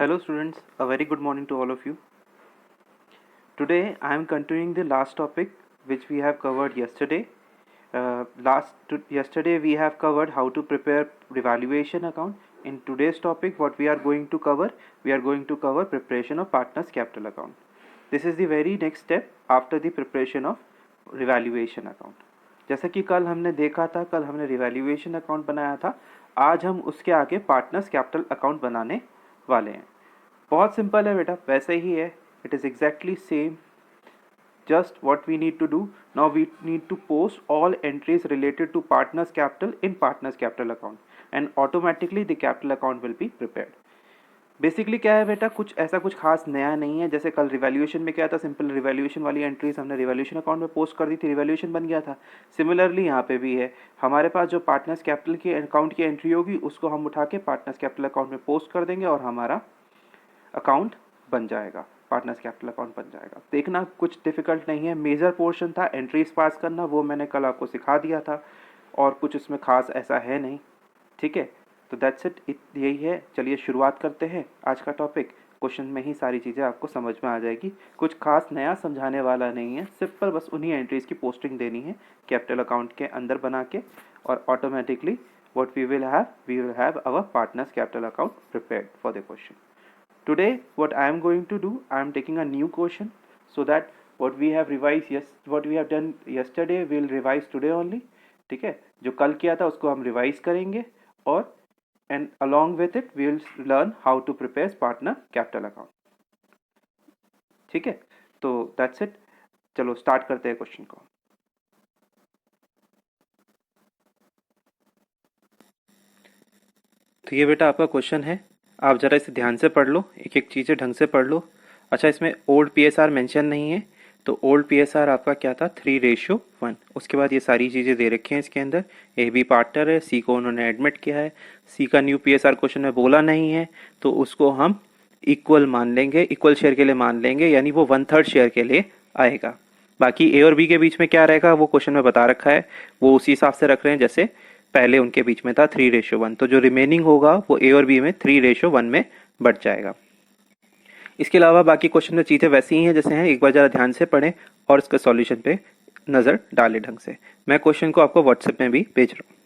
Hello students, a very good morning to all of you. Today I am continuing the last topic which we have covered yesterday. Yesterday we have covered how to prepare revaluation account. In today's topic what we are going to cover, preparation of partners capital account. This is the very next step after the preparation of revaluation account. जैसा कि कल हमने देखा था, कल हमने revaluation account बनाया था, आज हम उसके आगे पार्टनर्स कैपिटल अकाउंट बनाने वाले हैं. बहुत सिंपल है बेटा, वैसे ही है. It is exactly same. Just what we need to do now, we need to post all entries related to partners capital in partners capital account and automatically the capital account will be prepared. Basically क्या है बेटा, कुछ खास नया नहीं है. जैसे कल रिवैल्यूएशन में क्या था, सिंपल रिवैल्यूएशन वाली एंट्रीज हमने रिवैल्यूएशन अकाउंट में पोस्ट कर दी थी, रिवैल्यूएशन बन गया था. सिमिलरली यहाँ पे भी है, हमारे पास जो पार्टनर्स कैपिटल की अकाउंट की एंट्री होगी उसको हम उठा के पार्टनर्स कैपिटल अकाउंट में पोस्ट कर देंगे और हमारा अकाउंट बन जाएगा, पार्टनर्स कैपिटल अकाउंट बन जाएगा. देखना कुछ डिफिकल्ट नहीं है. मेजर पोर्शन था एंट्रीज पास करना, वो मैंने कल आपको सिखा दिया था और कुछ इसमें खास ऐसा है नहीं. ठीक है, तो दैट्स इट, यही है. चलिए शुरुआत करते हैं आज का टॉपिक. क्वेश्चन में ही सारी चीज़ें आपको समझ में आ जाएगी. कुछ खास नया समझाने वाला नहीं है, सिंपल बस उन्हीं एंट्रीज की पोस्टिंग देनी है कैपिटल अकाउंट के अंदर बना के, और automatically what we will have our partners capital account prepared for the question. Today what I am going to do, I am taking a new question so that what we have done yesterday we will revise today only. ठीक है, जो कल किया था उसको हम revise करेंगे और and along with it we will learn how to prepare partner capital account. ठीक है, तो that's it. चलो स्टार्ट करते हैं क्वेश्चन को. तो ये बेटा आपका क्वेश्चन है, आप ज़रा इसे ध्यान से पढ़ लो, एक एक चीज़ें ढंग से पढ़ लो. अच्छा, इसमें ओल्ड पीएसआर मेंशन नहीं है, तो ओल्ड पीएसआर आपका क्या था, 3:1. उसके बाद ये सारी चीज़ें दे रखी हैं इसके अंदर. ए बी पार्टनर है, सी को उन्होंने एडमिट किया है, सी का न्यू पीएसआर क्वेश्चन में बोला नहीं है, तो उसको हम इक्वल मान लेंगे, इक्वल शेयर के लिए मान लेंगे, यानी वो 1/3 शेयर के लिए आएगा. बाकी ए और बी के बीच में क्या रहेगा वो क्वेश्चन में बता रखा है, वो उसी हिसाब से रख रहे हैं जैसे पहले उनके बीच में था 3:1. तो जो रिमेनिंग होगा वो ए और बी में 3:1 में बढ़ जाएगा. इसके अलावा बाकी क्वेश्चन में चीज़ें वैसी ही हैं जैसे हैं. एक बार ज़रा ध्यान से पढ़ें और इसके सॉल्यूशन पे नज़र डालें ढंग से. मैं क्वेश्चन को आपको व्हाट्सएप में भी भेज रहा हूँ.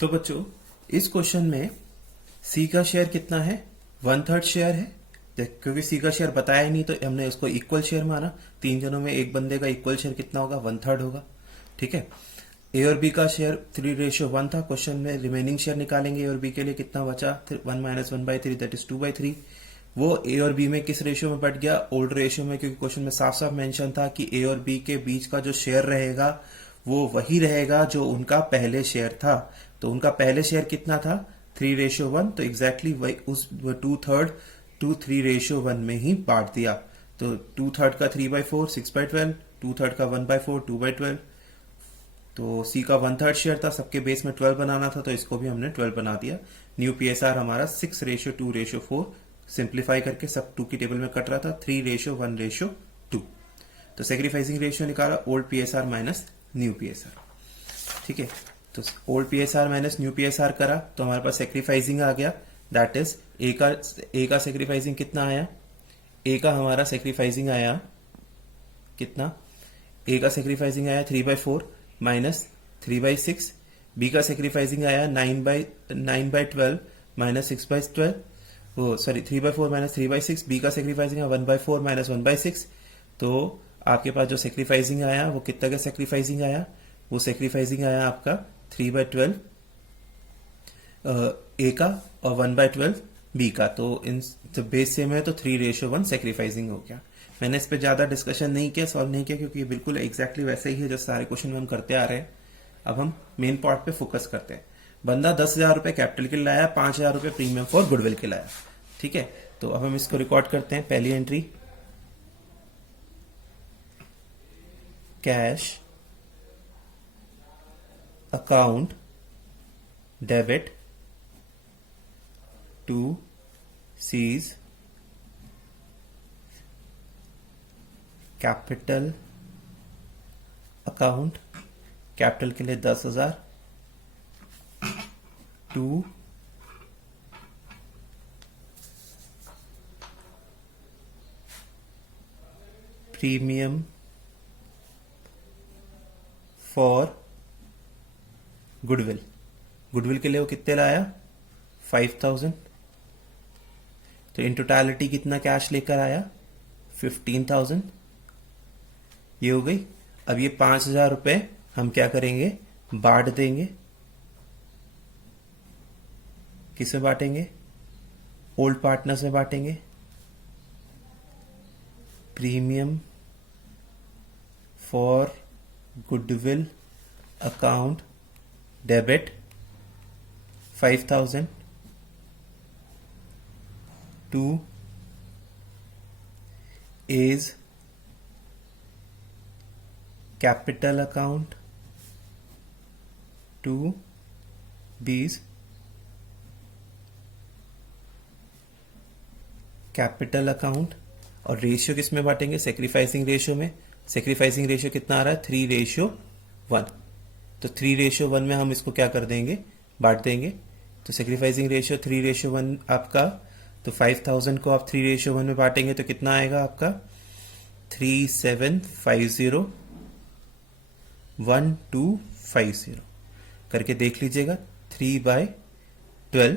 तो बच्चों, इस क्वेश्चन में सी का शेयर कितना है, 1/3 शेयर है. क्योंकि सी का शेयर बताया ही नहीं तो हमने उसको इक्वल शेयर माना. 3 जनों में एक बंदे का इक्वल शेयर कितना होगा, 1/3 होगा. ठीक है, ए और बी का शेयर 3:1 था. क्वेश्चन में रिमेनिंग शेयर निकालेंगे. ए और बी के लिए कितना बचा, 1 - 1/3 दैट इज 2/3. वो ए और बी में किस रेशियो में बढ़ गया, ओल्ड रेशियो में, क्योंकि क्वेश्चन में साफ साफ मेंशन था कि ए और बी के बीच का जो शेयर रहेगा वो वही रहेगा जो उनका पहले शेयर था. तो उनका पहले शेयर कितना था, 3:1. तो एग्जैक्टली वही उस 2/3 to 3:1 में ही बांट दिया. तो 2/3 का 3/4 6/12, 2/3 का 1/4 2/12. तो सी का 1/3 शेयर था, सबके बेस में 12 बनाना था, तो इसको भी हमने 12 बना दिया. न्यू पीएसआर हमारा 6:2:4. सिंप्लीफाई करके सब 2 की टेबल में कट रहा था, 3:1:2. तो सेक्रीफाइसिंग रेशियो निकाला, old PSR minus new PSR. ठीक है, तो old PSR minus new PSR करा तो हमारे पास सेक्रीफाइसिंग आ गया. दैट इज ए का सेक्रीफाइसिंग कितना आया, ए का हमारा सेक्रीफाइसिंग आया कितना, ए का सेक्रीफाइसिंग आया 3/4 माइनस 3/6. बी का सेक्रीफाइसिंग आया 9/12 माइनस 6/12. वो सॉरी 3/4 माइनस 3/6. बी का सेक्रीफाइसिंग आया 1/4 माइनस 1/6. तो आपके पास जो सेक्रीफाइसिंग आया वो कितना का सेक्रीफाइसिंग आया, वो सेक्रीफाइसिंग आया आपका 3/12 ए का और 1/12 बी का. तो इन बेस सेम है तो 3:1 सेक्रीफाइसिंग हो गया. मैंने इस पे ज्यादा डिस्कशन नहीं किया, सॉल्व नहीं किया, क्योंकि बिल्कुल एग्जैक्टली वैसे ही है जो सारे क्वेश्चन में हम करते आ रहे हैं. अब हम मेन पार्ट पे फोकस करते हैं. बंदा 10,000 रुपए कैपिटल के लाया, 5,000 रुपए प्रीमियम फॉर गुडविल के लाया. ठीक है, तो अब हम इसको रिकॉर्ड करते हैं. पहली entry, cash account debit to C's capital account. Capital के लिए 10,000 to premium for goodwill. Goodwill के लिए वो कितने लाया? 5000। तो इन टोटालिटी कितना कैश लेकर आया? 15,000। ये हो गई। अब ये 5,000 रुपए हम क्या करेंगे? बांट देंगे। किसमें बांटेंगे? ओल्ड पार्टनर से बांटेंगे। Premium for goodwill account debit 5,000 to is capital account to B's capital account. और रेशियो किस में बांटेंगे? सेक्रीफाइसिंग रेशियो में। सेक्रीफाइसिंग रेशियो कितना आ रहा है? 3:1। तो 3:1 में हम इसको क्या कर देंगे? बांट देंगे। तो सेक्रीफाइसिंग रेशियो 3:1 आपका, तो 5,000 को आप 3:1 में बांटेंगे तो कितना आएगा आपका? 37501250 करके देख लीजिएगा। 3/12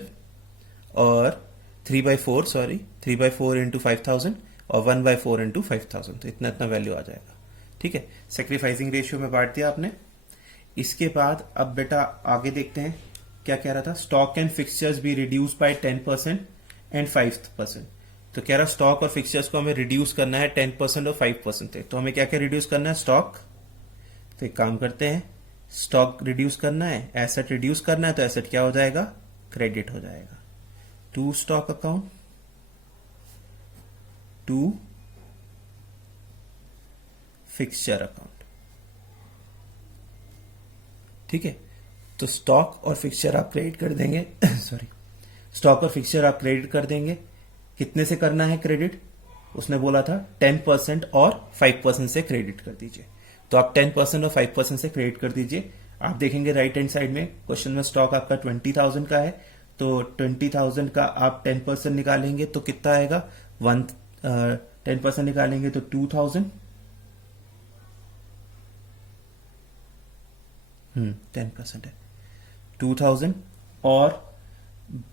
और 3/4 सॉरी 3/4 इंटू 5,000 और 1/4 इंटू 5,000, तो इतना इतना वैल्यू आ जाएगा। ठीक है, सेक्रीफाइसिंग रेशियो में बांट दिया आपने। इसके बाद अब बेटा आगे देखते हैं क्या कह रहा था। Stock and fixtures B reduce by 10% and 5%। तो कह रहा स्टॉक और फिक्सचर्स को हमें रिड्यूस करना है 10% और 5% तक। तो हमें क्या क्या रिड्यूस करना है? स्टॉक। तो एक काम करते हैं, स्टॉक रिड्यूस करना है, एसेट रिड्यूस करना है, तो एसेट क्या हो जाएगा? क्रेडिट हो जाएगा। To stock account to fixture account. ठीक है, तो स्टॉक और फिक्सचर आप क्रेडिट कर देंगे सॉरी, स्टॉक और फिक्सचर आप क्रेडिट कर देंगे। कितने से करना है क्रेडिट? उसने बोला था 10% और 5% से क्रेडिट कर दीजिए। तो आप 10% और 5% से क्रेडिट कर दीजिए। आप देखेंगे राइट हैंड साइड में क्वेश्चन में स्टॉक आपका 20,000 का है, तो 20,000 का आप 10% निकालेंगे तो कितना आएगा? 10% निकालेंगे तो 2,000। 10% है 2,000। और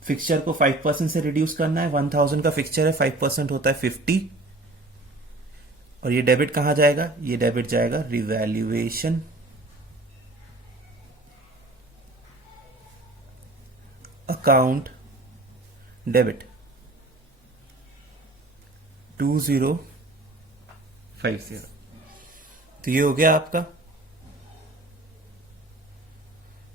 फिक्सचर को 5% से रिड्यूस करना है। 1,000 का फिक्सचर है, 5% होता है 50। और ये डेबिट कहां जाएगा? ये डेबिट जाएगा रिवैल्यूएशन अकाउंट डेबिट 2050। तो ये हो गया आपका।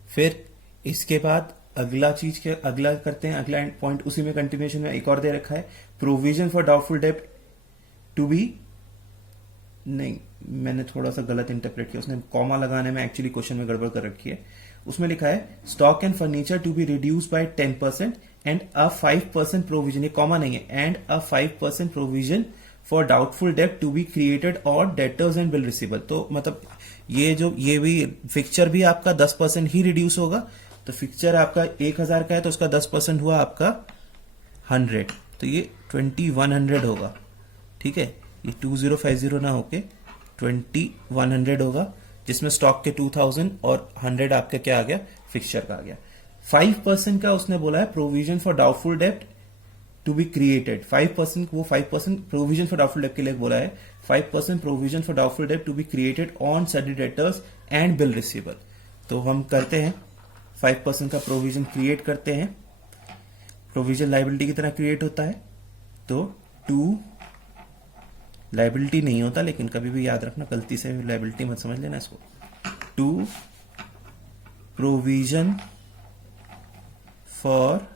फिर इसके बाद अगला चीज के अगला करते हैं, अगला पॉइंट उसी में कंटिन्यूएशन में एक और दे रखा है, प्रोविजन फॉर डाउटफुल डेब्ट टू बी। नहीं, मैंने थोड़ा सा गलत इंटरप्रेट किया, उसने कॉमा लगाने में एक्चुअली क्वेश्चन में गड़बड़ कर रखी है। उसमें लिखा है stock and furniture to be reduce by 10% and a 5% provision, ये कॉमा नहीं है, and a 5% provision for doubtful डेब्ट टू बी क्रिएटेड और डेटर्स एंड बिल रिसीवेबल। तो मतलब ये भी फिक्सचर भी आपका 10% ही रिड्यूस होगा। तो फिक्सचर आपका 1,000 का है तो उसका 10% हुआ आपका 100, तो ये 2,100 होगा। ठीक है, ये 2050 ना होके 2,100 होगा, जिसमें स्टॉक के 2,000 और 100 आपका क्या आ गया? फिक्सचर का आ गया। 5% का उसने बोला है प्रोविजन फॉर डाउटफुल डेब्ट टू बी क्रिएटेड। 5% वो 5% प्रोविजन फॉर डाउटफुल डेब्ट के लिए बोला है। 5% प्रोविजन फॉर डाउटफुल डेब्ट to be created on salary debtors and bill receivable. तो हम करते हैं 5% का प्रोविजन क्रिएट करते हैं। प्रोविजन लाइबिलिटी की तरह क्रिएट होता है, तो टू लाइबिलिटी नहीं होता, लेकिन कभी भी याद रखना, गलती से लाइबिलिटी मत समझ लेना इसको। To provision for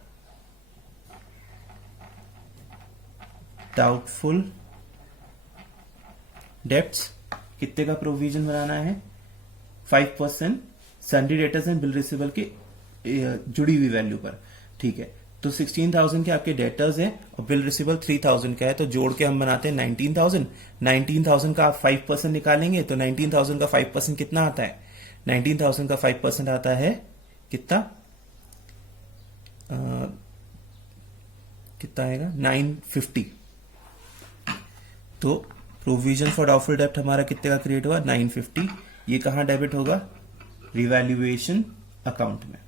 doubtful debts. कितने का प्रोविजन बनाना है? 5% salary debtors and bill receivable की जुड़ी हुई वैल्यू पर। ठीक है, तो 16,000 के आपके डेटर्स हैं और बिल रिसीवेबल 3,000 का है, तो जोड़ के हम बनाते हैं 19,000। 19,000 का आप 5% निकालेंगे तो 19,000 का 5% कितना आता है? 19,000 का 5% आता है कितना? कितना आएगा? 950। तो प्रोविजन फॉर डाउटफुल डेब्ट हमारा कितने का क्रिएट हुआ 950। ये कहाँ डेबिट होगा, रिवैल्यूएशन अकाउंट में।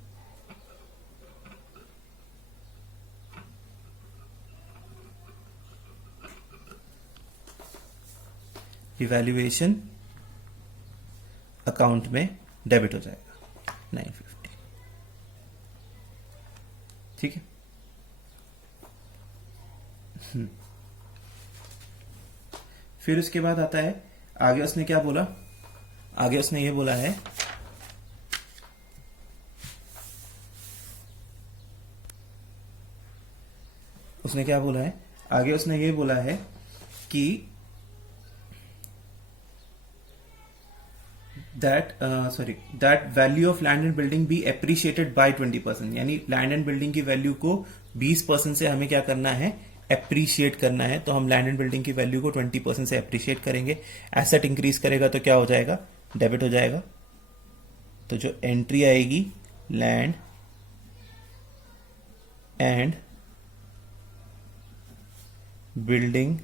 रिवैल्यूएशन अकाउंट में डेबिट हो जाएगा 950। ठीक है। फिर उसके बाद आता है आगे, उसने क्या बोला, आगे उसने ये बोला है उसने क्या बोला है, आगे उसने ये बोला है कि that value of land and building be appreciated by 20%, यानी लैंड एंड बिल्डिंग की वैल्यू को 20% से हमें क्या करना है, एप्रिशिएट करना है। तो हम लैंड एंड बिल्डिंग की वैल्यू को 20% से एप्रिशिएट करेंगे। एसेट इंक्रीज करेगा तो क्या हो जाएगा, डेबिट हो जाएगा। तो जो एंट्री आएगी land and building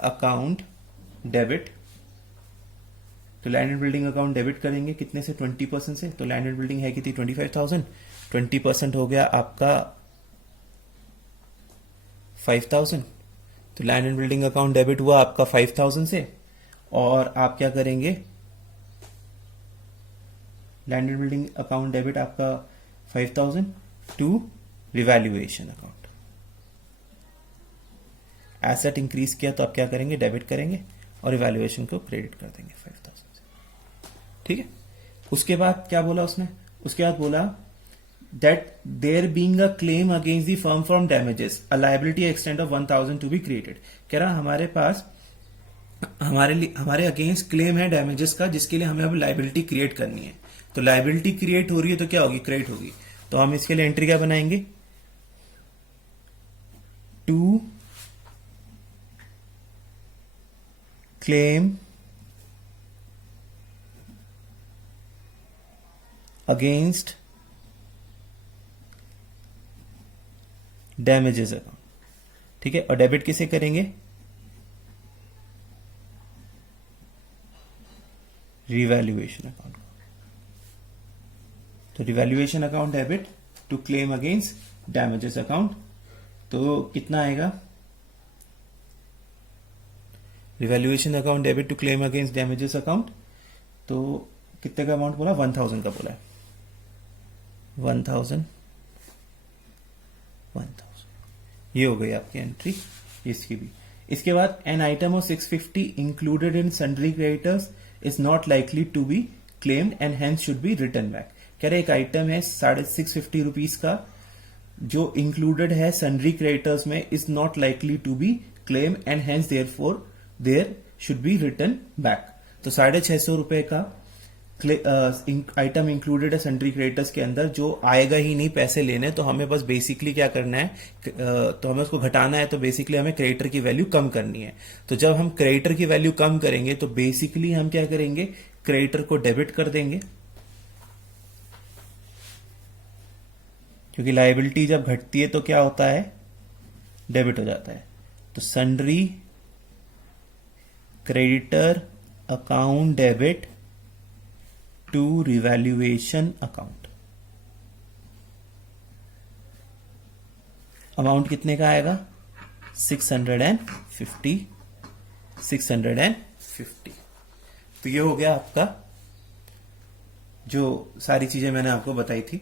account debit, तो land and building account debit करेंगे कितने से, 20% से। तो लैंड एंड बिल्डिंग है कितनी, 25,000, 20% हो गया आपका 5,000। तो land and building account debit हुआ आपका 5,000 से, और आप क्या करेंगे, land and building account debit आपका 5,000 to revaluation account. Asset increase किया तो आप क्या करेंगे, डेबिट करेंगे, और रिवैल्यूएशन को क्रेडिट कर देंगे 5,000 से। ठीक है। उसके बाद क्या बोला उसने, उसके बाद बोला that there being a claim against the firm from damages, a liability extent of 1,000 to be created। कह रहा हमारे पास हमारे अगेंस्ट क्लेम है डैमेजेस का, जिसके लिए हमें अब लाइबिलिटी क्रिएट करनी है। तो लाइबिलिटी क्रिएट हो रही है तो क्या होगी, क्रेडिट होगी। तो हम इसके लिए एंट्री क्या बनाएंगे, to claim against damages account. ठीक है। और डेबिट किसे करेंगे, रिवैल्यूएशन अकाउंट। तो revaluation account debit to claim against damages account. तो कितना आएगा, revaluation account debit to claim against damages account. तो कितने का अमाउंट बोला, 1,000 का बोला है, 1,000 ये हो गई आपकी एंट्री इसकी भी। इसके बाद an item of 650 included in sundry creditors is not likely to be claimed and hence should be return back. कह रहे एक आइटम है 650 रुपीज का जो इंक्लूडेड है सन्ड्री क्रेडिटर्स में, is not likely to be claim and hence therefore there should be return back. तो 650 रुपए का आइटम इंक्लूडेड है सन्ड्री क्रेडिटर्स के अंदर, जो आएगा ही नहीं पैसे लेने। तो हमें बस बेसिकली क्या करना है, तो हमें उसको घटाना है। तो बेसिकली हमें क्रेडिटर की वैल्यू कम करनी है। तो जब हम क्रेडिटर की वैल्यू कम करेंगे तो बेसिकली हम क्या करेंगे, क्रेडिटर को डेबिट कर देंगे, क्योंकि लायबिलिटी जब घटती है तो क्या होता है, डेबिट हो जाता है। तो sundry creditor account debit to revaluation account. Amount कितने का आएगा, 650। तो ये हो गया आपका, जो सारी चीजें मैंने आपको बताई थी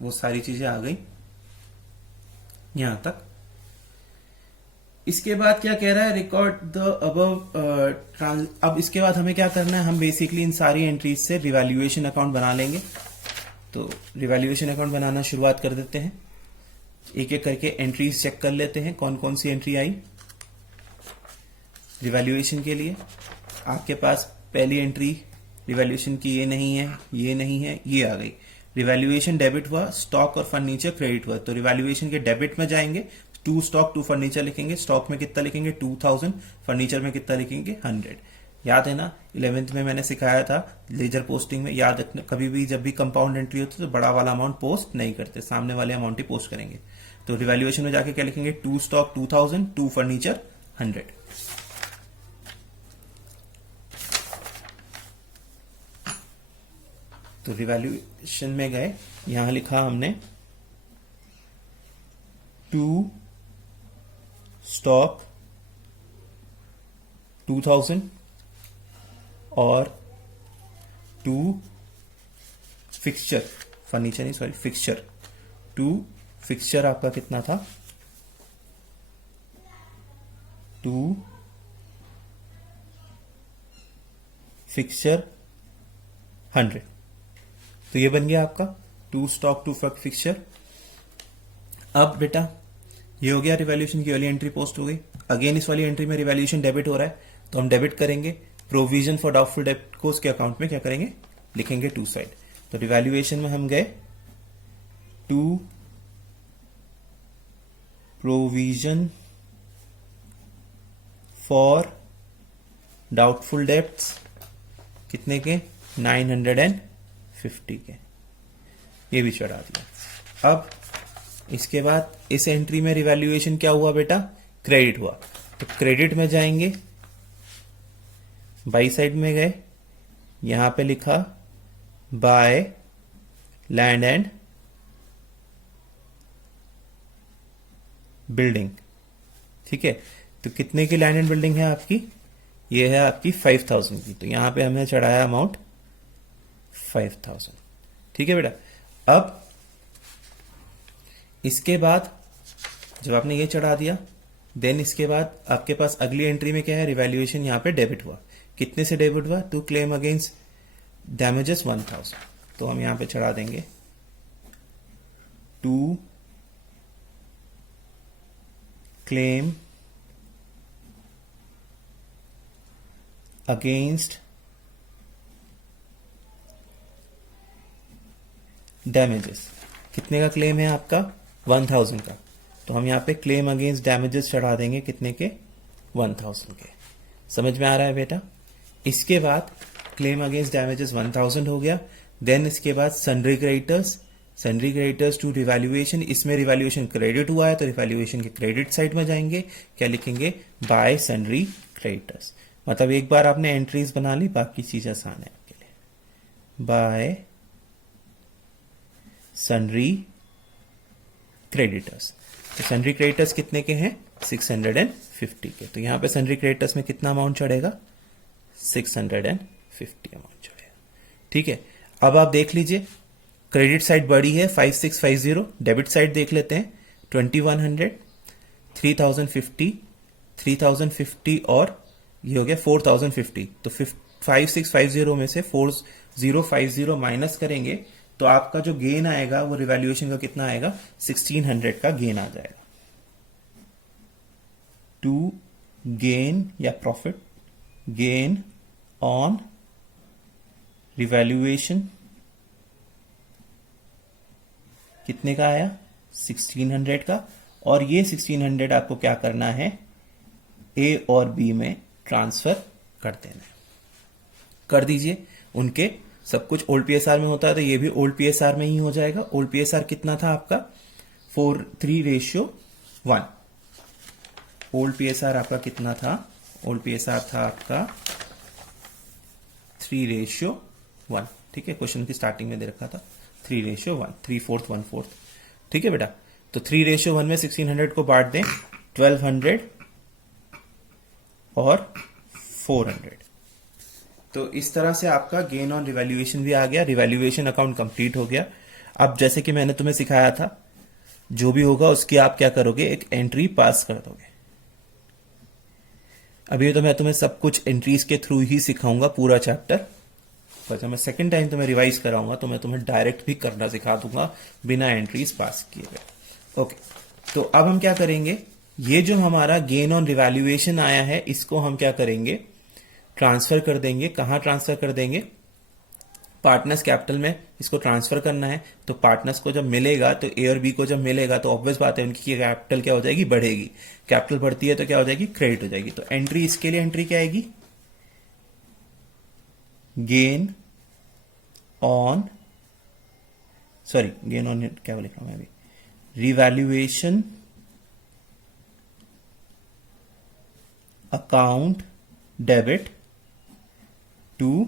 वो सारी चीजें आ गई यहां तक। इसके बाद क्या कह रहा है, रिकॉर्ड द अबव। अब इसके बाद हमें क्या करना है, हम बेसिकली इन सारी एंट्रीज से रिवैल्यूएशन अकाउंट बना लेंगे। तो रिवैल्यूएशन अकाउंट बनाना शुरुआत कर देते हैं। एक एक करके एंट्रीज चेक कर लेते हैं, कौन कौन सी एंट्री आई रिवैल्यूएशन के लिए। आपके पास पहली एंट्री रिवैल्यूएशन की ये नहीं है, ये नहीं है, ये आ गई। रिवैल्यूएशन डेबिट हुआ, स्टॉक और फर्नीचर क्रेडिट हुआ। तो रिवैल्यूएशन के डेबिट में जाएंगे, टू स्टॉक टू फर्नीचर लिखेंगे। स्टॉक में कितना लिखेंगे, 2,000। फर्नीचर में कितना लिखेंगे, 100। याद है ना, 11th में मैंने सिखाया था लेजर पोस्टिंग में। याद रखना, कभी भी जब भी कंपाउंड एंट्री होती है तो बड़ा वाला अमाउंट पोस्ट नहीं करते, सामने वाले अमाउंट ही पोस्ट करेंगे। तो रिवैल्यूएशन में जाके क्या लिखेंगे, टू स्टॉक 2,000, टू फर्नीचर 100। तो रिवैल्यूएशन में गए, यहां लिखा हमने टू स्टॉक 2000 और टू फिक्सचर, फर्नीचर नहीं सॉरी फिक्सचर, टू फिक्सचर आपका कितना था, टू फिक्सचर 100। तो ये बन गया आपका टू स्टॉक टू फिक्सचर। अब बेटा ये हो गया रिवैल्यूएशन की वाली एंट्री पोस्ट हो गई। अगेन इस वाली एंट्री में रिवैल्यूएशन डेबिट हो रहा है तो हम डेबिट करेंगे। प्रोविजन फॉर डाउटफुल डेब्ट को उसके अकाउंट में क्या करेंगे, लिखेंगे टू साइड। तो रिवैल्यूएशन में हम गए to provision for doubtful debts कितने के, 950 के, ये भी चढ़ा दिया। अब इसके बाद इस एंट्री में रिवैल्यूएशन क्या हुआ बेटा, क्रेडिट हुआ। तो क्रेडिट में जाएंगे, बाई साइड में गए, यहां पे लिखा बाय लैंड एंड बिल्डिंग। ठीक है, तो कितने की लैंड एंड बिल्डिंग है आपकी, ये है आपकी 5000 की। तो यहां पे हमने चढ़ाया अमाउंट 5000। ठीक है बेटा। अब इसके बाद जब आपने ये चढ़ा दिया, देन इसके बाद आपके पास अगली एंट्री में क्या है, रिवैल्यूएशन यहां पे डेबिट हुआ। कितने से डेबिट हुआ, टू क्लेम अगेंस्ट डैमेजेस 1000। तो हम यहां पे चढ़ा देंगे टू क्लेम अगेंस्ट डैमेजेस। कितने का क्लेम है आपका, 1000 का। तो हम यहां पे क्लेम अगेंस्ट डैमेजेस चढ़ा देंगे कितने के, 1000 के। समझ में आ रहा है बेटा। इसके बाद क्लेम अगेंस्ट डैमेजेस 1000 हो गया। देन इसके बाद sundry creditors, sundry creditors to revaluation. इसमें रिवैल्यूएशन क्रेडिट हुआ है तो रिवैल्यूएशन के क्रेडिट साइड में जाएंगे, क्या लिखेंगे, बाय सन्ड्री क्रेडिटर्स। मतलब एक बार आपने एंट्रीज बना ली, बाकी चीज आसान है आपके लिए। Bye sundry creditors. तो सन्ड्री क्रेडिटर्स कितने के हैं, 650 के। तो यहां पे सन्ड्री क्रेडिटर्स में कितना अमाउंट चढ़ेगा, 650 अमाउंट चढ़ेगा। ठीक है, अब आप देख लीजिए क्रेडिट साइड बड़ी है 5650, डेबिट साइड देख लेते हैं 2100, 3050, 3050 और ये हो गया 4050। तो 5650 में से 4050 माइनस करेंगे तो आपका जो गेन आएगा वो रिवैल्यूएशन का कितना आएगा, 1600 का गेन आ जाएगा। टू गेन या प्रॉफिट, गेन ऑन रिवैल्यूएशन कितने का आया, 1600 का। और ये 1600 आपको क्या करना है, ए और बी में ट्रांसफर कर देना है। कर दीजिए। उनके सब कुछ ओल्ड पीएसआर में होता है तो ये भी ओल्ड पीएसआर में ही हो जाएगा। ओल्ड पीएसआर कितना था आपका, 3:1। ओल्ड पीएसआर आपका कितना था, ओल्ड पीएसआर था आपका 3:1। ठीक है, क्वेश्चन की स्टार्टिंग में दे रखा था 3:1, 3/4 1/4। ठीक है बेटा। तो 3:1 में 1600 को बांट दें, 1200 और 400। तो इस तरह से आपका गेन ऑन रिवैल्यूएशन भी आ गया, रिवैल्यूएशन अकाउंट कंप्लीट हो गया। अब जैसे कि मैंने तुम्हें सिखाया था, जो भी होगा उसकी आप क्या करोगे, एक एंट्री पास कर दोगे। अभी तो मैं तुम्हें सब कुछ एंट्रीज के थ्रू ही सिखाऊंगा पूरा चैप्टर, पर जब मैं सेकंड टाइम तुम्हें रिवाइज कराऊंगा तो मैं तुम्हें डायरेक्ट भी करना सिखा दूंगा बिना एंट्रीज पास किए गए। ओके, तो अब हम क्या करेंगे, ये जो हमारा गेन ऑन रिवैल्यूएशन आया है इसको हम क्या करेंगे, ट्रांसफर कर देंगे। कहां ट्रांसफर कर देंगे, पार्टनर्स कैपिटल में इसको ट्रांसफर करना है। तो पार्टनर्स को जब मिलेगा, तो ए और बी को जब मिलेगा तो ऑब्वियस बात है उनकी कैपिटल क्या हो जाएगी, बढ़ेगी। कैपिटल बढ़ती है तो क्या हो जाएगी, क्रेडिट हो जाएगी। तो एंट्री, इसके लिए एंट्री क्या आएगी, gain on, sorry gain on क्या लिख रहा हूं मैं अभी, revaluation account debit to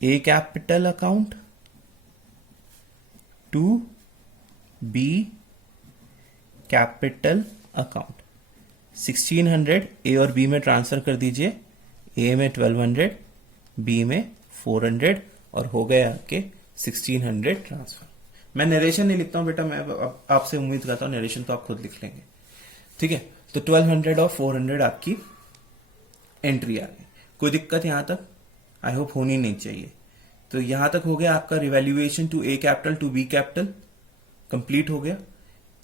A capital account to B capital account. 1600 A और बी में ट्रांसफर कर दीजिए, ए में 1200, बी में 400 और हो गए आपके 1600 ट्रांसफर। मैं नरेशन नहीं लिखता हूं बेटा, मैं आपसे उम्मीद करता हूं नरेशन तो आप खुद लिख लेंगे, ठीक है। तो 1200 और 400 आपकी एंट्री आ गई। कोई दिक्कत यहां तक आई होप होनी नहीं चाहिए। तो यहां तक हो गया आपका revaluation to A capital to B capital complete हो गया।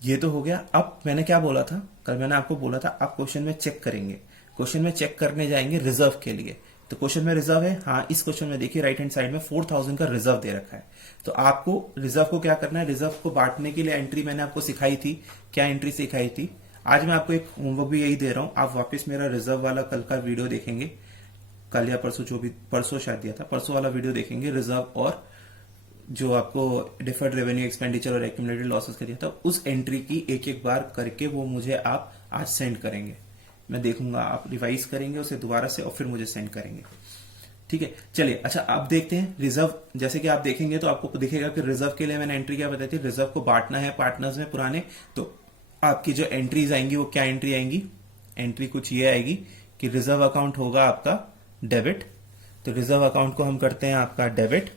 ये तो हो गया। अब मैंने क्या बोला था, कल मैंने आपको बोला था आप क्वेश्चन में चेक करेंगे, क्वेश्चन में चेक करने जाएंगे रिजर्व के लिए। तो क्वेश्चन में रिजर्व है, हाँ इस क्वेश्चन में देखिए राइट हैंड साइड में 4000 का रिजर्व दे रखा है। तो आपको रिजर्व को क्या करना है, रिजर्व को बांटने के लिए एंट्री मैंने आपको सिखाई थी। क्या एंट्री सिखाई थी? आज मैं आपको एक होमवर्क भी यही दे रहा हूं, आप वापस मेरा रिजर्व वाला कल का वीडियो देखेंगे, कल या परसों, जो भी परसों शायद दिया था, परसों वाला वीडियो देखेंगे रिजर्व और जो आपको डिफर्ड रेवेन्यू एक्सपेंडिचर और एक्यूमुलेटेड लॉसेस का दिया था, उस एंट्री की एक एक बार करके वो मुझे आप आज सेंड करेंगे। मैं देखूंगा आप रिवाइज करेंगे उसे दोबारा से और फिर मुझे सेंड करेंगे, ठीक है। चलिए अच्छा आप देखते हैं रिजर्व। जैसे कि आप देखेंगे तो आपको दिखेगा कि रिजर्व के लिए मैंने एंट्री क्या बताई थी, रिजर्व को बांटना है पार्टनर्स में पुराने। तो आपकी जो एंट्रीज आएंगी वो क्या एंट्री आएंगी, एंट्री कुछ ये आएगी कि रिजर्व अकाउंट होगा आपका डेबिट। तो रिजर्व अकाउंट को हम करते हैं आपका डेबिट,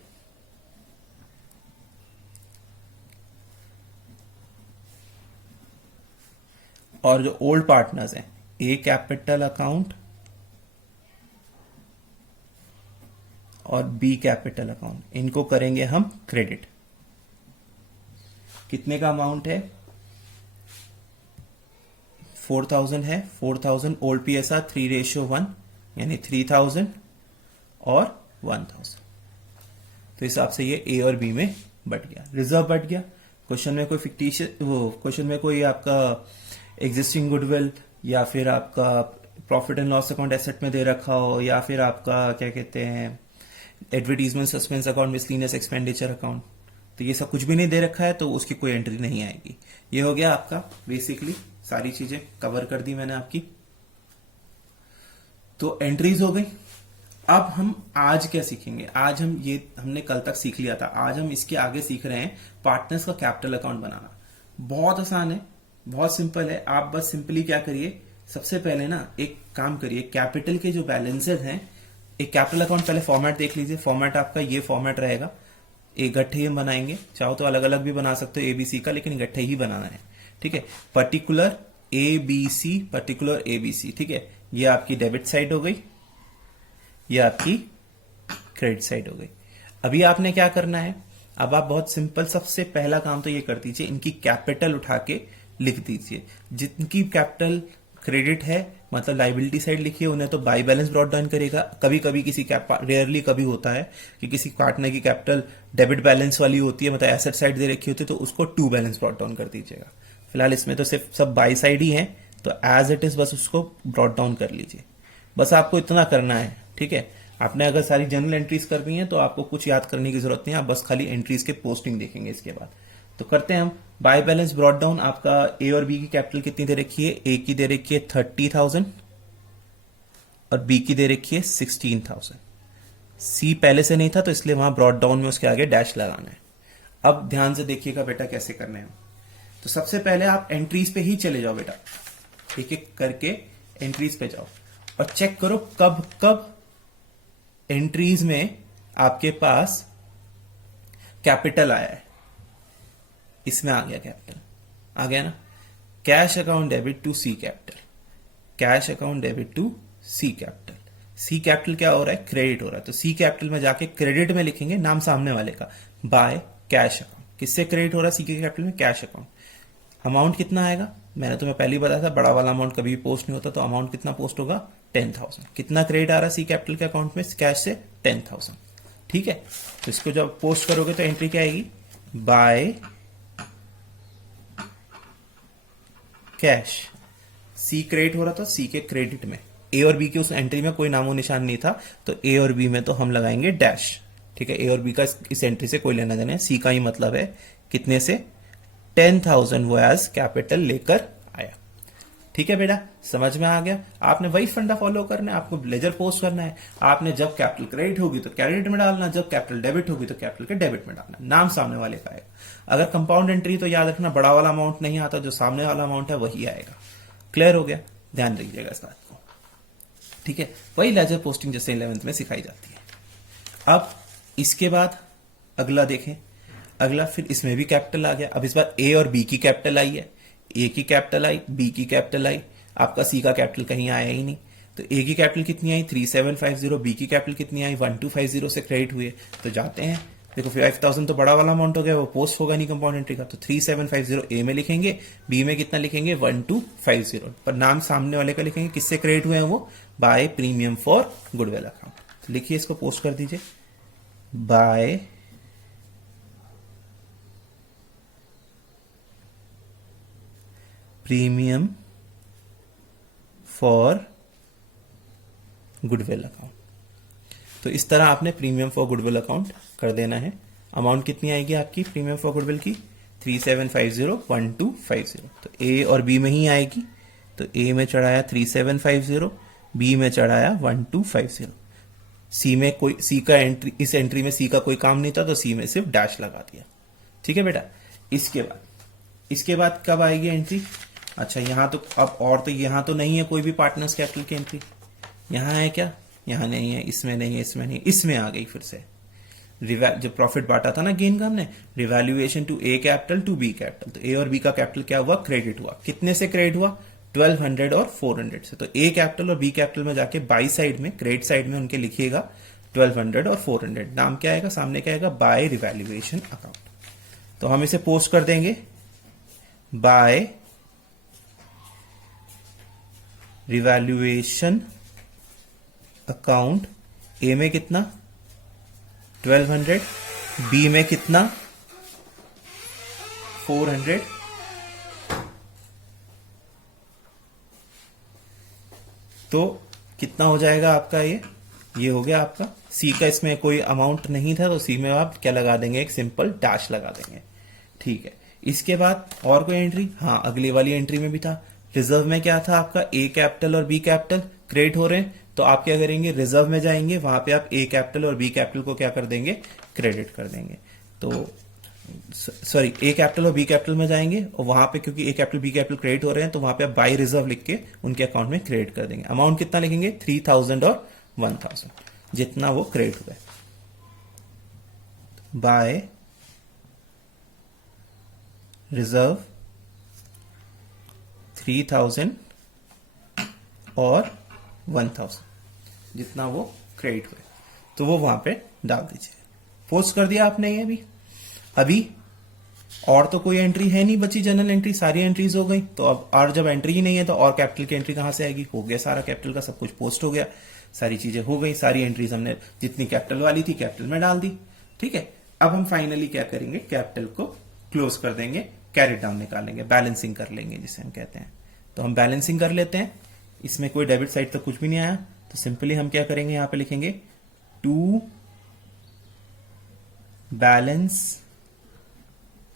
और जो ओल्ड पार्टनर्स हैं ए कैपिटल अकाउंट और बी कैपिटल अकाउंट, इनको करेंगे हम क्रेडिट। कितने का अमाउंट है, 4000 है। 4000 ओल्ड पीएसआर 3:1 यानी 3000 और 1000। तो हिसाब से ये ए और बी में बट गया, रिजर्व बट गया। क्वेश्चन में कोई फिक्टिशियस क्वेश्चन में कोई आपका एग्जिस्टिंग गुडविल या फिर आपका profit and loss account asset में दे रखा हो, या फिर आपका क्या कहते हैं advertisement suspense account, miscellaneous expenditure account, तो ये सब कुछ भी नहीं दे रखा है तो उसकी कोई एंट्री नहीं आएगी। ये हो गया आपका बेसिकली सारी चीजें कवर कर दी मैंने आपकी। तो एंट्रीज हो गई। अब हम आज क्या सीखेंगे, आज हम ये हमने कल तक सीख लिया था, आज हम इसके आगे सीख रहे हैं पार्टनर्स का कैपिटल अकाउंट बनाना। बहुत आसान है, बहुत सिंपल है। आप बस सिंपली क्या करिए, सबसे पहले ना एक काम करिए, कैपिटल के जो बैलेंसेज हैं, एक कैपिटल अकाउंट पहले फॉर्मेट देख लीजिए। फॉर्मेट आपका ये फॉर्मेट रहेगा, एक गट्ठे हम बनाएंगे, चाहो तो अलग अलग भी बना सकते हो एबीसी का, लेकिन गट्ठे ही बनाना है, ठीक है। पर्टिकुलर एबीसी, पर्टिकुलर एबीसी, ठीक है। ये आपकी डेबिट साइड हो गई, ये आपकी क्रेडिट साइड हो गई। अभी आपने क्या करना है, अब आप बहुत सिंपल, सबसे पहला काम तो ये कर दीजिए, इनकी कैपिटल उठा के लिख दीजिए। जिनकी कैपिटल क्रेडिट है मतलब लाइबिलिटी साइड लिखिए, उन्हें तो बाई बैलेंस ब्रॉट डाउन करेगा। कभी कभी किसी रेयरली कभी होता है कि किसी पार्टनर की कैपिटल डेबिट बैलेंस वाली होती है, मतलब एसेट साइड दे रखी होती है, तो उसको टू बैलेंस ब्रॉट डाउन कर दीजिएगा। फिलहाल इसमें तो सिर्फ सब बाई साइड ही है, तो एज इट इज बस उसको ब्रॉट डाउन कर लीजिए। बस आपको इतना करना है, ठीक है। आपने अगर सारी जनरल एंट्रीज करनी है तो आपको कुछ याद करने की जरूरत नहीं है, आप बस खाली एंट्रीज के पोस्टिंग देखेंगे इसके बाद। तो करते हैं हम बाय बैलेंस ब्रॉट डाउन। आपका ए और बी की कैपिटल कितनी दे रखी है, ए की दे रखी है 30,000 और बी की दे रखी है 16,000। सी पहले से नहीं था तो इसलिए वहां ब्रॉट डाउन में उसके आगे डैश लगाना है। अब ध्यान से देखिएगा बेटा कैसे करने हैं। तो सबसे पहले आप एंट्रीज पे ही चले जाओ बेटा, एक एक करके एंट्रीज पे जाओ और चेक करो कब कब एंट्रीज में आपके पास कैपिटल आया है। इसमें आ गया कैपिटल, आ गया ना। Cash account debit to C capital, cash account debit to C capital. C capital क्या हो रहा है, क्रेडिट हो रहा है। तो सी कैपिटल में जाके क्रेडिट में लिखेंगे नाम सामने वाले का, बाय कैश अकाउंट। किससे क्रेडिट हो रहा है, सी के कैपिटल में, कैश अकाउंट। अमाउंट कितना आएगा, मैंने तुम्हें पहले ही बताया था बड़ा वाला अमाउंट कभी भी पोस्ट नहीं होता, तो अमाउंट कितना पोस्ट होगा, 10,000। कितना क्रेडिट आ रहा है सी कैपिटल के अकाउंट में कैश से, 10,000, ठीक है। तो इसको जब पोस्ट करोगे तो एंट्री क्या आएगी, बाय कैश। सी क्रेडिट हो रहा था सी के क्रेडिट में, ए और बी की उस एंट्री में कोई नामो निशान नहीं था, तो ए और बी में तो हम लगाएंगे डैश, ठीक है। ए और बी का इस एंट्री से कोई लेना देना है। सी का ही मतलब है कितने से, 10,000 वो एज कैपिटल लेकर आया। ठीक है बेटा, समझ में आ गया। आपने वही फंडा फॉलो करना है, आपको लेजर पोस्ट करना है। आपने जब कैपिटल क्रेडिट होगी तो क्रेडिट में डालना, जब कैपिटल डेबिट होगी तो कैपिटल के डेबिट में डालना, नाम सामने वाले का आएगा। अगर कंपाउंड एंट्री तो याद रखना बड़ा वाला अमाउंट नहीं आता, जो सामने वाला अमाउंट है वही आएगा। क्लियर हो गया, ध्यान रखिएगा इस बात को। ठीक है, वही लेजर पोस्टिंग जैसे 11th में सिखाई जाती है। अब इसके बाद अगला देखें, अगला फिर इसमें भी कैपिटल आ गया। अब इस बार ए और बी की कैपिटल आई है, ए की कैपिटल आई, बी की कैपिटल आई, आपका सी का कैपिटल कहीं आया ही नहीं। तो ए की कैपिटल कितनी आई 3750, बी की कैपिटल कितनी आई 1250 से क्रेडिट हुए। तो जाते हैं, देखो 5000 तो बड़ा वाला अमाउंट हो गया, वो पोस्ट होगा नहीं कंपाउंड एंट्री का, तो 3750 ए में लिखेंगे, बी में कितना लिखेंगे 1250, पर नाम सामने वाले का लिखेंगे, किससे क्रेडिट हुए हैं वो, by premium for goodwill account. तो लिखिए, इसको पोस्ट कर दीजिए, by premium for goodwill account. तो इस तरह आपने प्रीमियम फॉर गुडविल अकाउंट कर देना है। अमाउंट कितनी आएगी आपकी प्रीमियम फॉर गुडविल की 3750 1250। तो ए और बी में ही आएगी, तो ए में चढ़ाया 3750, बी में चढ़ाया 1250। सी में कोई, सी का एंट्री, इस एंट्री में सी का कोई काम नहीं था तो सी में सिर्फ डैश लगा दिया। ठीक है बेटा, इसके बाद कब आएगी एंट्री, अच्छा यहाँ तो अब, और तो यहाँ तो नहीं है कोई भी पार्टनर्स कैपिटल की एंट्री, यहाँ है क्या, यहाँ नहीं है, इसमें नहीं है, इसमें नहीं, इसमें आ गई फिर से। जो प्रॉफिट बांटा था ना गेन का हमने, revaluation to A capital to B capital, तो ए और बी का कैपिटल क्या हुआ, क्रेडिट हुआ। कितने से क्रेडिट हुआ, 1200 और 400 से। तो ए कैपिटल और बी कैपिटल में जाके बाई साइड में, क्रेडिट साइड में उनके लिखिएगा 1200 और 400। नाम क्या आएगा, सामने क्या आएगा, बाय रिवैल्यूएशन अकाउंट। तो हम इसे पोस्ट कर देंगे, बाय रिवैल्यूएशन अकाउंट। ए में कितना 1200, बी में कितना 400, तो कितना हो जाएगा आपका, ये हो गया आपका। सी का इसमें कोई अमाउंट नहीं था, तो सी में आप क्या लगा देंगे, एक सिंपल डैश लगा देंगे। ठीक है, इसके बाद और कोई एंट्री, हाँ अगली वाली एंट्री में भी था। रिजर्व में क्या था आपका, ए कैपिटल और बी कैपिटल क्रेडिट हो रहे हैं, तो आप क्या करेंगे, रिजर्व में जाएंगे, वहां पे आप ए कैपिटल और बी कैपिटल को क्या कर देंगे, क्रेडिट कर देंगे। तो सॉरी, ए कैपिटल और बी कैपिटल में जाएंगे, और वहां पे क्योंकि ए कैपिटल बी कैपिटल क्रेडिट हो रहे हैं, तो वहां पे आप बाय रिजर्व लिख के उनके अकाउंट में क्रेडिट कर देंगे। अमाउंट कितना लिखेंगे, 3000 और 1000, जितना वो क्रेडिट हुआ है, बाय रिजर्व 3000 और 1000, जितना वो क्रेडिट हुए, तो वो वहां पे डाल दीजिए। पोस्ट कर दिया आपने ये भी। अभी और तो कोई एंट्री है नहीं बची, जनरल एंट्री सारी एंट्रीज हो गई। तो अब और जब एंट्री ही नहीं है तो और कैपिटल की एंट्री कहां से आएगी, हो गया सारा कैपिटल का सब कुछ पोस्ट हो गया, सारी चीजें हो गई, सारी एंट्रीज हमने जितनी कैपिटल वाली थी कैपिटल में डाल दी। ठीक है, अब हम फाइनली क्या करेंगे, कैपिटल को क्लोज कर देंगे, कैरी डाउन निकालेंगे, बैलेंसिंग कर लेंगे जिसे हम कहते हैं। तो हम बैलेंसिंग कर लेते हैं, इसमें कोई डेबिट साइड तक कुछ भी नहीं आया, तो सिंपली हम क्या करेंगे, यहां पे लिखेंगे टू बैलेंस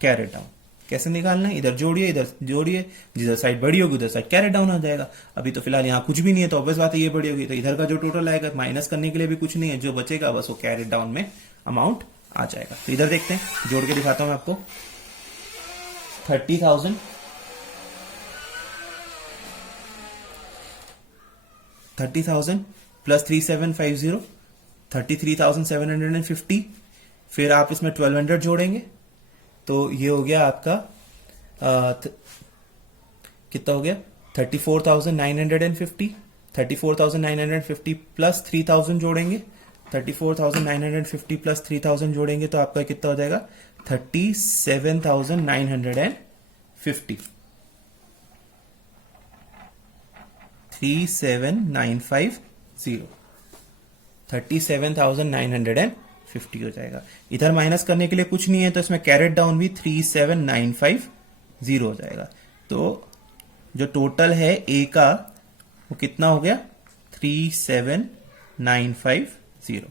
कैरी डाउन। कैसे निकालना है, इधर जोड़िए इधर जोड़िए, जिधर साइड बड़ी होगी उधर साइड कैरी डाउन आ जाएगा। अभी तो फिलहाल यहाँ कुछ भी नहीं है, तो ऑब्वियस बात है ये बड़ी होगी, तो इधर का जो टोटल आएगा माइनस करने के लिए भी कुछ नहीं है, जो बचेगा बस वो कैरी डाउन में अमाउंट आ जाएगा। तो इधर देखते हैं, जोड़ के दिखाता हूं मैं आपको। 30,000 प्लस 3750 33,750, फिर आप इसमें 1200 जोड़ेंगे, तो ये हो गया आपका कितना हो गया 34,950। 34,950 प्लस 3,000 जोड़ेंगे, 34,950 प्लस 3,000 जोड़ेंगे तो आपका कितना हो जाएगा 37,950। 37,950 37,950 हो जाएगा। इधर माइनस करने के लिए कुछ नहीं है, तो इसमें कैरेट डाउन भी 37,950 हो जाएगा। तो जो टोटल है ए का वो कितना हो गया 37,950।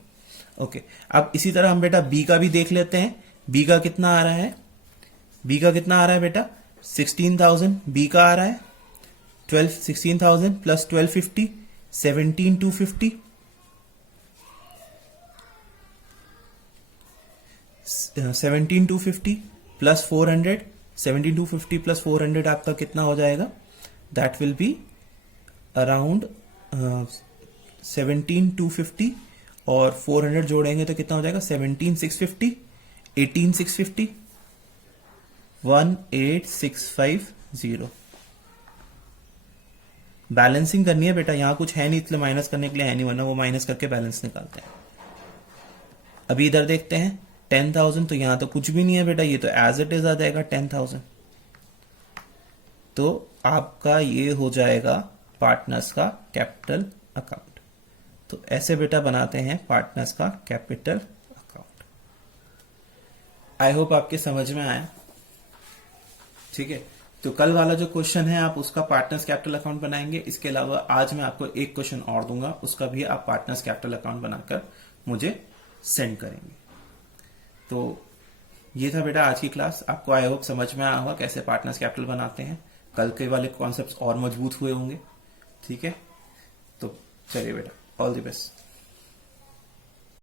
ओके, अब इसी तरह हम बेटा बी का भी देख लेते हैं। बी का कितना आ रहा है, बी का कितना आ रहा है बेटा 16,000 बी का आ रहा है। 16,000 प्लस 1250 17,250 17,250 प्लस 400 17,250 प्लस 400 आपका कितना हो जाएगा? दैट विल बी अराउंड 17,250 और 400 जोड़ेंगे तो कितना हो जाएगा? 17,650 18,650 18,650। बैलेंसिंग करनी है बेटा, यहां कुछ है नहीं इसलिए माइनस करने के लिए है नहीं, वरना वो माइनस करके बैलेंस निकालते हैं। अभी इधर देखते हैं 10,000, तो यहां तो कुछ भी नहीं है बेटा, ये तो एज इट इज आ जाएगा 10,000। तो आपका ये हो जाएगा पार्टनर्स का कैपिटल अकाउंट। तो ऐसे बेटा बनाते हैं पार्टनर्स का कैपिटल अकाउंट। आई होप आपके समझ में आया। ठीक है, तो कल वाला जो क्वेश्चन है आप उसका पार्टनर्स कैपिटल अकाउंट बनाएंगे। इसके अलावा आज मैं आपको एक क्वेश्चन और दूंगा, उसका भी आप पार्टनर्स कैपिटल अकाउंट बनाकर मुझे सेंड करेंगे। तो ये था बेटा आज की क्लास। आपको आई होप समझ में आया होगा कैसे पार्टनर्स कैपिटल बनाते हैं। कल के वाले कॉन्सेप्ट्स और मजबूत हुए होंगे। ठीक है, तो चलिए बेटा, ऑल द बेस्ट।